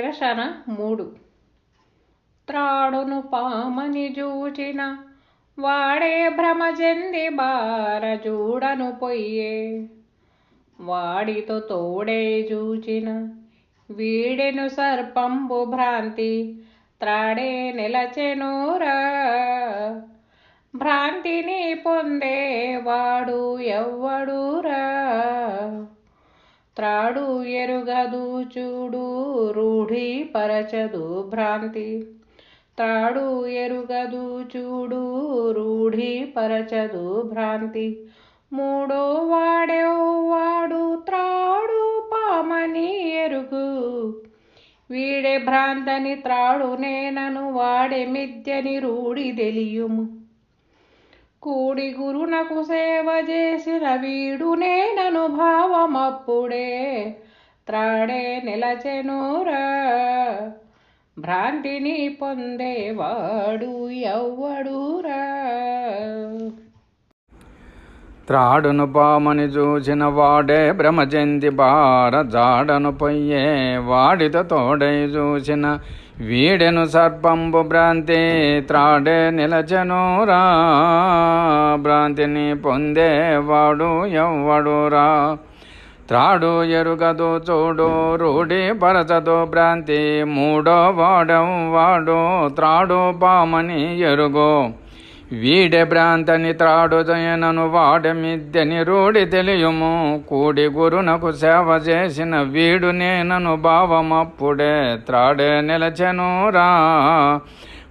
నిరసన మూడు. త్రాడును పామని జూచిన వాడే భ్రమ చెంది బార చూడను పొయ్యే. వాడితో తోడే చూచిన వీడెను సర్పంబు భ్రాంతి త్రాడే నిలచెనూరా భ్రాంతిని పొందేవాడు ఎవ్వడురా త్రాడు ఎరుగదు చూడు రూఢి పరచదు భ్రాంతి. త్రాడు ఎరుగదు చూడు రూఢి పరచదు భ్రాంతి. మూడో వాడేవు వాడు త్రాడు పామని ఎరుగు. వీడే భ్రాంతని త్రాడు నేనను వాడే మిథ్యని రూఢి తెలియుము. కూడి గురునకు సేవ చేసిన వీడు నేనను భావమప్పుడే. త్రాడే నిలచెనురా భ్రాంతిని పొందేవాడు ఎవ్వడురా. త్రాడును పామని చూసిన వాడే భ్రమజంతి బార జాడను పొయ్యే వాడితో తోడై చూసిన వీడెను సర్పంబు భ్రాంతి త్రాడే నిలచెనురా భ్రాంతిని పొందేవాడు ఎవ్వడురా త్రాడు ఎరుగదు చూడు రూఢి పరచదు భ్రాంతి మూడో వాడం వాడు త్రాడు పామని ఎరుగు. వీడె భ్రాంతని త్రాడు జయనను వాడె మిద్దెని కూడి గురునకు సేవ చేసిన వీడు నేనను భావమప్పుడే త్రాడే నిలచెనురా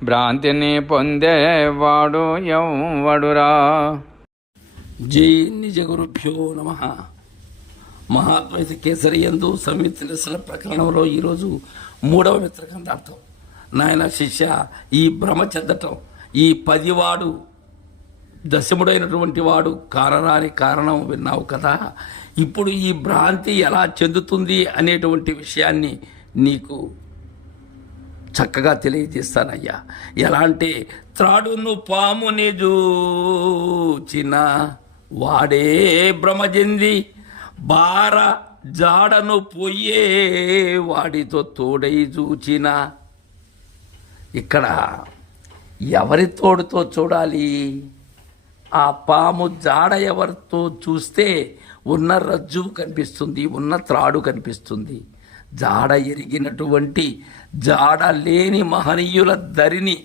భ్రాంతిని పొందేవాడు ఎవ్వడురా. జీ నిజగురుభ్యో నమ. మహాద్వైత కేసరి ఎందు సంయుక్త నిరసన ప్రకరణంలో ఈరోజు మూడవ మిత్రకందార్థం నాయన శిష్య ఈ భ్రమ చెందటం ఈ పదివాడు దశముడైనటువంటి వాడు కారణాని కారణం విన్నావు కదా. ఇప్పుడు ఈ భ్రాంతి ఎలా చెందుతుంది అనేటువంటి విషయాన్ని నీకు చక్కగా తెలియజేస్తానయ్యా. ఎలా అంటే త్రాడును పాముని జూచిన వాడే భ్రమజంది బార జాడను పోయే వాడితో తోడై చూచిన ఇక్కడ ఎవరి తోడుతో చూడాలి? ఆ పాము జాడ ఎవరితో చూస్తే ఉన్న రజ్జువు కనిపిస్తుంది ఉన్న త్రాడు కనిపిస్తుంది. జాడ ఎరిగినటువంటి జాడ లేని మహనీయుల దరిని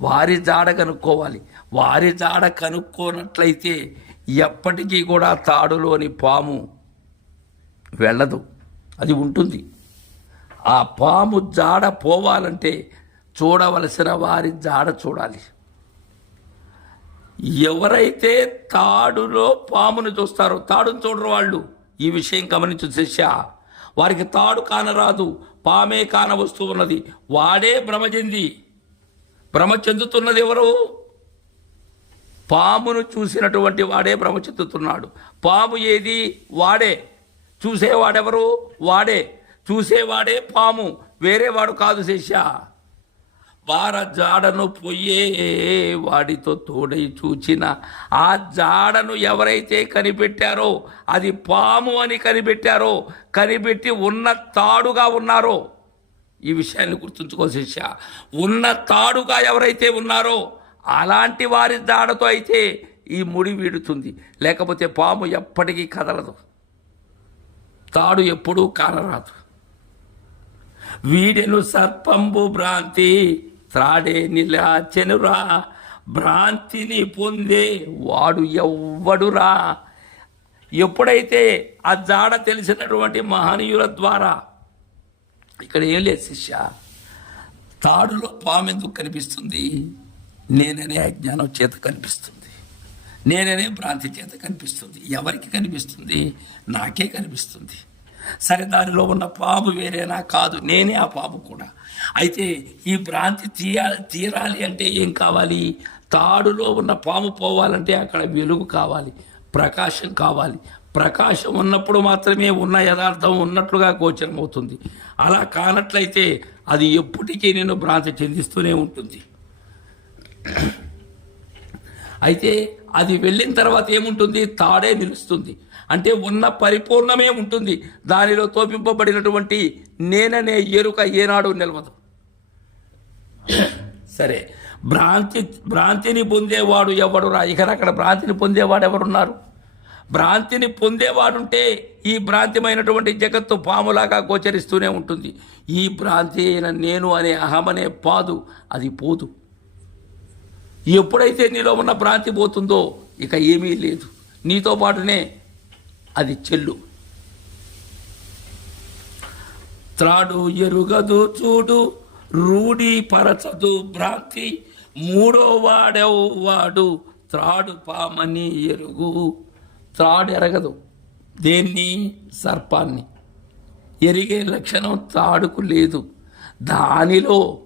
వారి జాడ కనుక్కోవాలి. వారి జాడ కనుక్కోనట్లయితే ఎప్పటికీ కూడా తాడులోని పాము వెళ్ళదు. అది ఉంటుంది. ఆ పాము జాడ పోవాలంటే చూడవలసిన వారి జాడ చూడాలి. ఎవరైతే తాడులో పామును చూస్తారో తాడును చూడరు వాళ్ళు. ఈ విషయం గమనించు శిష్య. వారికి తాడు కానరాదు పామే కాన వస్తూ ఉన్నది. వాడే భ్రమ చెంది. భ్రమ చెందుతున్నది ఎవరు? పామును చూసినటువంటి వాడే భ్రమ చెందుతున్నాడు. పాము ఏది? వాడే. చూసేవాడెవరు? వాడే. చూసేవాడే పాము. వేరేవాడు కాదు శిష్య. వార జాడను పొయ్యే వాడితో తోడై చూచిన ఆ జాడను ఎవరైతే కనిపెట్టారో అది పాము అని కనిపెట్టారో కనిపెట్టి ఉన్న తాడుగా ఉన్నారో ఈ విషయాన్ని గుర్తుంచుకో శిష్య ఉన్న తాడుగా ఎవరైతే ఉన్నారో అలాంటి వారి జాడతో అయితే ఈ ముడి వీడుతుంది. లేకపోతే పాము ఎప్పటికీ కదలదు. తాడు ఎప్పుడూ కానరాదు. వీడెను సర్పంబు భ్రాంతి త్రాడే నిలాచెనురా భ్రాంతిని పొందే వాడు ఎవ్వడురా? ఎప్పుడైతే ఆ జాడ తెలిసినటువంటి మహనీయుల ద్వారా ఇక్కడ ఏం లేదు శిష్య తాడులో పామెందుకు కనిపిస్తుంది నేననే అజ్ఞానం చేత కనిపిస్తుంది నేననే భ్రాంతి చేత కనిపిస్తుంది ఎవరికి కనిపిస్తుంది? నాకే కనిపిస్తుంది. సరే దానిలో ఉన్న పాము వేరేనా? కాదు నేనే ఆ పాము కూడా. అయితే ఈ భ్రాంతి తీయా తీరాలి అంటే ఏం కావాలి? తాడులో ఉన్న పాము పోవాలంటే అక్కడ వెలుగు కావాలి ప్రకాశం కావాలి. ప్రకాశం ఉన్నప్పుడు మాత్రమే ఉన్న యథార్థం ఉన్నట్లుగా గోచరం అవుతుంది అలా కానట్లయితే అది ఎప్పటికీ నేను భ్రాంతి చెందిస్తూనే ఉంటుంది. అయితే అది వెళ్ళిన తర్వాత ఏముంటుంది? తాడే నిలుస్తుంది. అంటే ఉన్న పరిపూర్ణమే ఉంటుంది. దానిలో తోపింపబడినటువంటి నేననే ఎరుక ఏనాడు నిలవదు. సరే. భ్రాంతి భ్రాంతిని పొందేవాడు ఎవడురా ఇక్కడ అక్కడ భ్రాంతిని పొందేవాడు ఎవరున్నారు? భ్రాంతిని పొందేవాడుంటే ఈ భ్రాంతిమైనటువంటి జగత్తు పాములాగా గోచరిస్తూనే ఉంటుంది. ఈ భ్రాంతి అయిన నేను అనే అహమనే పాదు అది పోదు. ఎప్పుడైతే నీలో ఉన్న భ్రాంతి పోతుందో ఇక ఏమీ లేదు. నీతో పాటునే అది చెల్లు. త్రాడు ఎరుగదు చూడు రూఢి పరచదు భ్రాంతి మూడో వాడెవు వాడు త్రాడు పామని ఎరుగు. త్రాడు ఎరగదు దేన్ని? సర్పాన్ని. ఎరిగే లక్షణం త్రాడుకు లేదు. దానిలో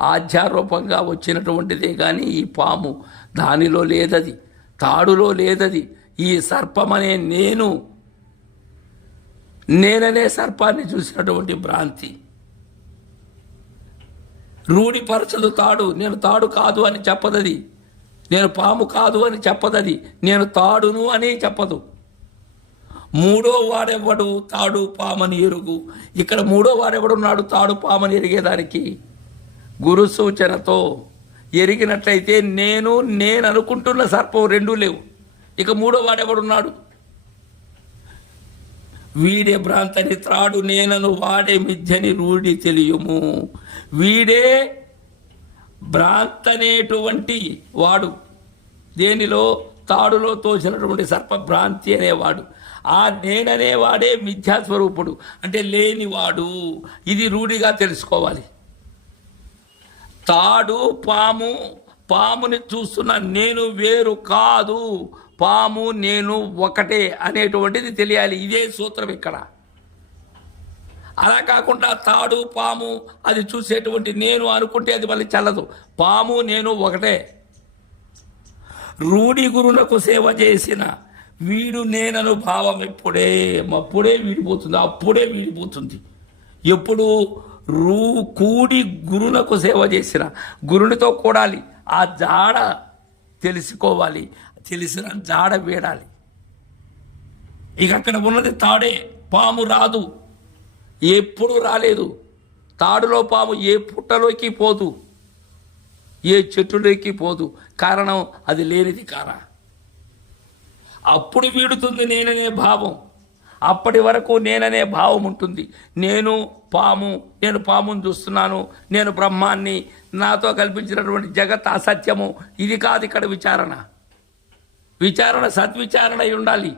ఆధ్యారూపంగా వచ్చినటువంటిదే కానీ ఈ పాము. దానిలో లేదది తాడులో లేదది ఈ సర్పమనే నేను. నేననే సర్పాన్ని చూసినటువంటి భ్రాంతి. రూఢిపరచదు తాడు నేను తాడు కాదు అని చెప్పదది. నేను పాము కాదు అని చెప్పదది. నేను తాడును అని చెప్పదు. మూడో వాడెవడు తాడు పామని ఎరుగు. ఇక్కడ మూడో వాడెవడున్నాడు? తాడు పామని ఎరిగేదానికి? గురు సూచనతో ఎరిగినట్లయితే నేను నేను అనుకుంటున్న సర్పం రెండూ లేవు. ఇక మూడో వాడెవడున్నాడు వీడే భ్రాంతని త్రాడు నేనను వాడే మిథ్యని రూఢి తెలియము. వీడే భ్రాంతనేటువంటి వాడు. దేనిలో? తాడులో తోచినటువంటి సర్పభ్రాంతి అనేవాడు. ఆ నేననేవాడే మిథ్యాస్వరూపుడు. అంటే లేనివాడు. ఇది రూఢిగా తెలుసుకోవాలి. తాడు పాము పాముని చూస్తున్న నేను వేరు కాదు. పాము నేను ఒకటే అనేటువంటిది తెలియాలి. ఇదే సూత్రం ఇక్కడ. అలా కాకుండా తాడు పాము అది చూసేటువంటి నేను అనుకుంటే అది మళ్ళీ చల్లదు. పాము నేను ఒకటే. రూఢి గురునకు సేవ చేసిన వీడు నేనను భావం ఎప్పుడే అప్పుడే వీడిపోతుంది అప్పుడే వీడిపోతుంది. ఎప్పుడు రూ కూడి గురునకు సేవ చేసిన గురునితో కూడాలి. ఆ జాడ తెలుసుకోవాలి తెలిసిన జాడ వేడాలి. ఇక అక్కడ ఉన్నది తాడే పాము రాదు. ఎప్పుడు రాలేదు. తాడులో పాము ఏ పుట్టలోకి పోదు. ఏ చెట్టులోకి పోదు. కారణం అది లేనిది కారా. అప్పుడు వీడుతుంది నేననే భావం. అప్పటి వరకు నేననే భావం ఉంటుంది. నేను పాము నేను పాముని చూస్తున్నాను నేను బ్రహ్మాన్ని నాతో కల్పించినటువంటి జగత్ అసత్యము ఇది కాదు ఇక్కడ విచారణ. విచారణ సద్విచారణ అయి ఉండాలి.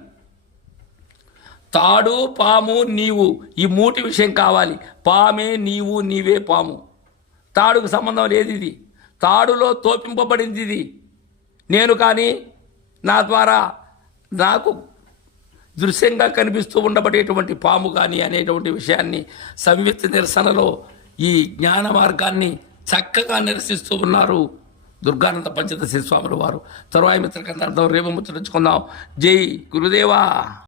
తాడు పాము నీవు ఈ మూటి విషయం కావాలి. పామే నీవు నీవే పాము. తాడుకు సంబంధం లేదు ఇది. తాడులో తోపింపబడింది ఇది. నేను కానీ నా ద్వారా నాకు దృశ్యంగా కనిపిస్తూ ఉండబడేటువంటి పాము కానీ అనేటువంటి విషయాన్ని సంయుక్త నిరసనలో ఈ జ్ఞాన మార్గాన్ని చక్కగా నిరసిస్తూ ఉన్నారు దుర్గానంద పంచదశి స్వాముల వారు. తరువాయి మిత్ర అర్థం రేపు ముచ్చరించుకుందాం జై గురుదేవా!